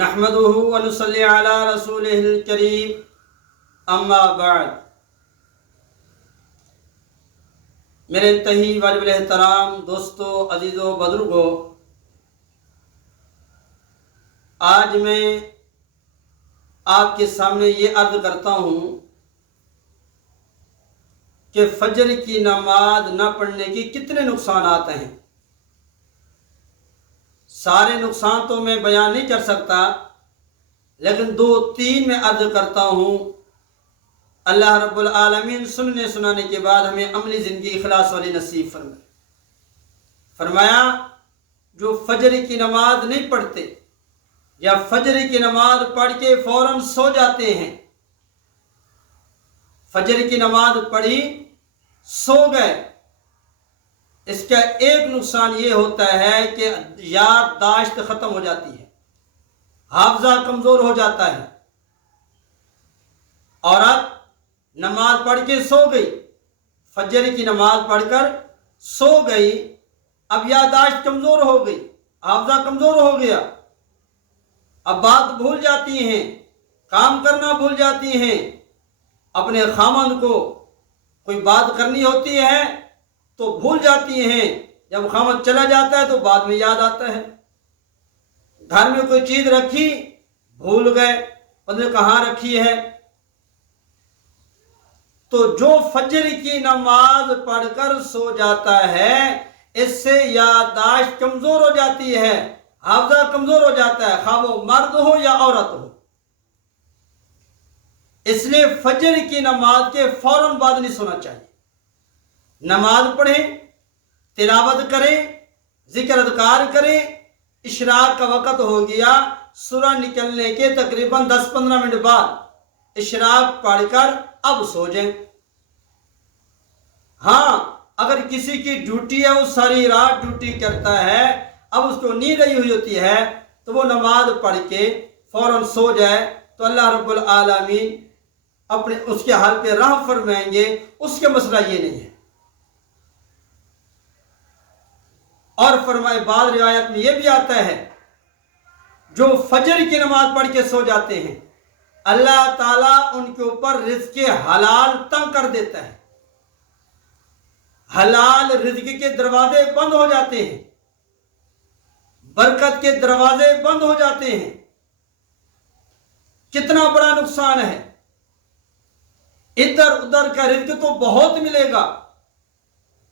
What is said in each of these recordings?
نحمده ونصلي على رسوله الكريم اما بعد۔ میرے انتہائی واجب الاحترام دوستو، عزیزو، بزرگو، آج میں آپ کے سامنے یہ عرض کرتا ہوں کہ فجر کی نماز نہ پڑھنے کی کتنے نقصانات ہیں۔ سارے نقصان تو میں بیان نہیں کر سکتا، لیکن 2-3 میں عرض کرتا ہوں۔ اللہ رب العالمین سننے سنانے کے بعد ہمیں عملی زندگی اخلاص والی نصیب فرمائے۔ فرمایا جو فجر کی نماز نہیں پڑھتے یا فجر کی نماز پڑھ کے فوراً سو جاتے ہیں، فجر کی نماز پڑھی سو گئے، اس کا ایک نقصان یہ ہوتا ہے کہ یادداشت ختم ہو جاتی ہے، حافظہ کمزور ہو جاتا ہے۔ عورت نماز پڑھ کے سو گئی، فجر کی نماز پڑھ کر سو گئی، اب یادداشت کمزور ہو گئی، حافظہ کمزور ہو گیا، اب بات بھول جاتی ہیں، کام کرنا بھول جاتی ہیں۔ اپنے خامند کو کوئی بات کرنی ہوتی ہے تو بھول جاتی ہیں، جب خامد چلا جاتا ہے تو بعد میں یاد آتا ہے۔ گھر میں کوئی چیز رکھی، بھول گئے، پتہ نہیں کہاں رکھی ہے۔ تو جو فجر کی نماز پڑھ کر سو جاتا ہے، اس سے یادداشت کمزور ہو جاتی ہے، حافظہ کمزور ہو جاتا ہے، خواہ وہ مرد ہو یا عورت ہو۔ اس لیے فجر کی نماز کے فوراً بعد نہیں سونا چاہیے۔ نماز پڑھیں، تلاوت کریں، ذکر اذکار کریں، اشراق کا وقت ہو گیا، سورج نکلنے کے تقریباً 10-15 منٹ بعد اشراق پڑھ کر اب سو جائیں۔ ہاں، اگر کسی کی ڈیوٹی ہے، وہ ساری رات ڈیوٹی کرتا ہے، اب اس کو نیند آئی ہوئی ہوتی ہے، تو وہ نماز پڑھ کے فوراً سو جائے تو اللہ رب العالمین اپنے اس کے حال پہ رحم فرمائیں گے۔ اس کے مسئلہ یہ نہیں ہے۔ اور فرمائے بعض روایت میں یہ بھی آتا ہے جو فجر کی نماز پڑھ کے سو جاتے ہیں، اللہ تعالیٰ ان کے اوپر رزق حلال تنگ کر دیتا ہے، حلال رزق کے دروازے بند ہو جاتے ہیں، برکت کے دروازے بند ہو جاتے ہیں۔ کتنا بڑا نقصان ہے۔ ادھر ادھر کا رزق تو بہت ملے گا،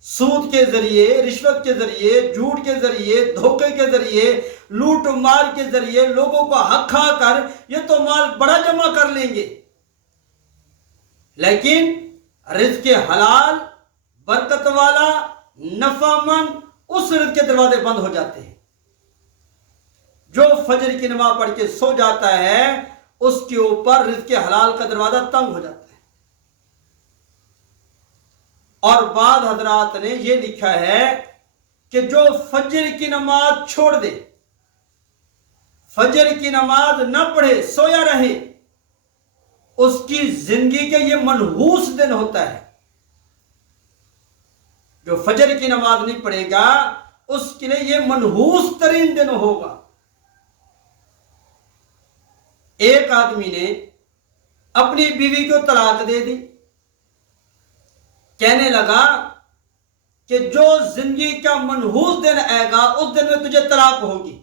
سود کے ذریعے، رشوت کے ذریعے، جھوٹ کے ذریعے، دھوکے کے ذریعے، لوٹ مار کے ذریعے لوگوں کو حق کھا کر یہ تو مال بڑا جمع کر لیں گے، لیکن رزق حلال، برکت والا، نفع مند، اس رزق کے دروازے بند ہو جاتے ہیں۔ جو فجر کی نماز پڑھ کے سو جاتا ہے، اس کے اوپر رزق حلال کا دروازہ تنگ ہو جاتا ہے۔ اور بعض حضرات نے یہ لکھا ہے کہ جو فجر کی نماز چھوڑ دے، فجر کی نماز نہ پڑھے، سویا رہے، اس کی زندگی کا یہ منحوس دن ہوتا ہے۔ جو فجر کی نماز نہیں پڑھے گا، اس کے لیے یہ منحوس ترین دن ہوگا۔ ایک آدمی نے اپنی بیوی کو طلاق دے دی، کہنے لگا کہ جو زندگی کا منحوس دن آئے گا، اس دن میں تجھے طلاق ہوگی۔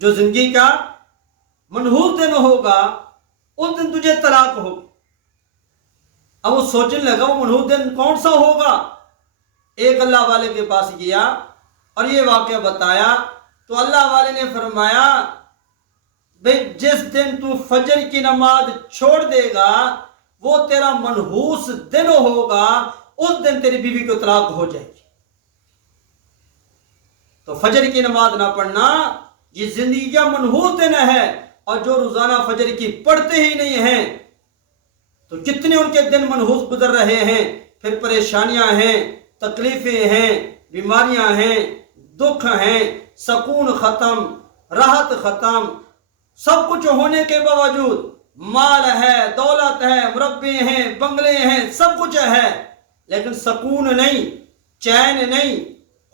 جو زندگی کا منحوس دن ہوگا، اس دن تجھے طلاق ہوگی۔ اب وہ سوچنے لگا وہ منحوس دن کون سا ہوگا۔ ایک اللہ والے کے پاس گیا اور یہ واقعہ بتایا، تو اللہ والے نے فرمایا بھئی جس دن تو فجر کی نماز چھوڑ دے گا، وہ تیرا منحوس دن ہوگا، اس دن تیری بیوی کو طلاق ہو جائے گی۔ تو فجر کی نماز نہ پڑھنا یہ زندگی کا منحوس دن ہے، اور جو روزانہ فجر کی پڑھتے ہی نہیں ہیں تو کتنے ان کے دن منحوس گزر رہے ہیں، پھر پریشانیاں ہیں، تکلیفیں ہیں، بیماریاں ہیں، دکھ ہیں، سکون ختم، راحت ختم، سب کچھ ہونے کے باوجود، مال ہے، دولت ہے، مربے ہیں، بنگلے ہیں، سب کچھ ہے، لیکن سکون نہیں، چین نہیں،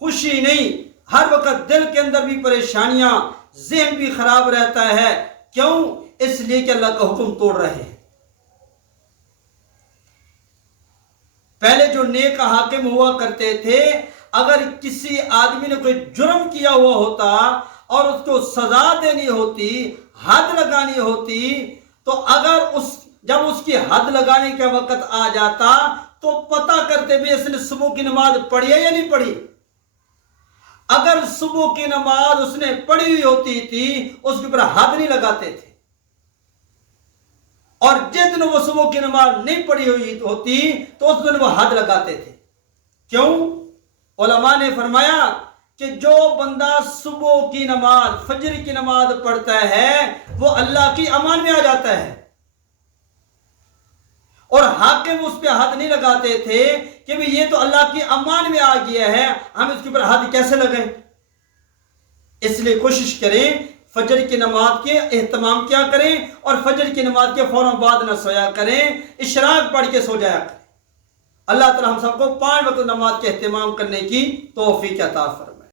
خوشی نہیں، ہر وقت دل کے اندر بھی پریشانیاں، ذہن بھی خراب رہتا ہے. کیوں؟ اس لیے کہ اللہ کا حکم توڑ رہے ہیں. پہلے جو نیک حاکم ہوا کرتے تھے، اگر کسی آدمی نے کوئی جرم کیا ہوا ہوتا اور اس کو سزا دینی ہوتی، حد لگانی ہوتی، تو جب اس کی حد لگانے کا وقت آ جاتا تو پتہ کرتے بھی اس نے صبح کی نماز پڑھی ہے یا نہیں پڑھی. اگر صبح کی نماز اس نے پڑھی ہوئی ہوتی تھی، اس کے اوپر حد نہیں لگاتے تھے. اور جس دن وہ صبح کی نماز نہیں پڑھی ہوئی ہوتی تو اس دن وہ حد لگاتے تھے. کیوں؟ علماء نے فرمایا کہ جو بندہ صبح کی نماز، فجر کی نماز پڑھتا ہے، وہ اللہ کی امان میں آ جاتا ہے. اور حاکم اس پہ حد نہیں لگاتے تھے کہ بھی یہ تو اللہ کی امان میں آ گیا ہے، ہم اس کے اوپر حد کیسے لگائیں. اس لیے کوشش کریں فجر کی نماز کے اہتمام کیا کریں، اور فجر کی نماز کے فوراً بعد نہ سویا کریں، اشراق پڑھ کے سو جایا کریں. اللہ تعالی ہم سب کو 5 وقت نماز کے اہتمام کرنے کی توفیق عطا فرمائے.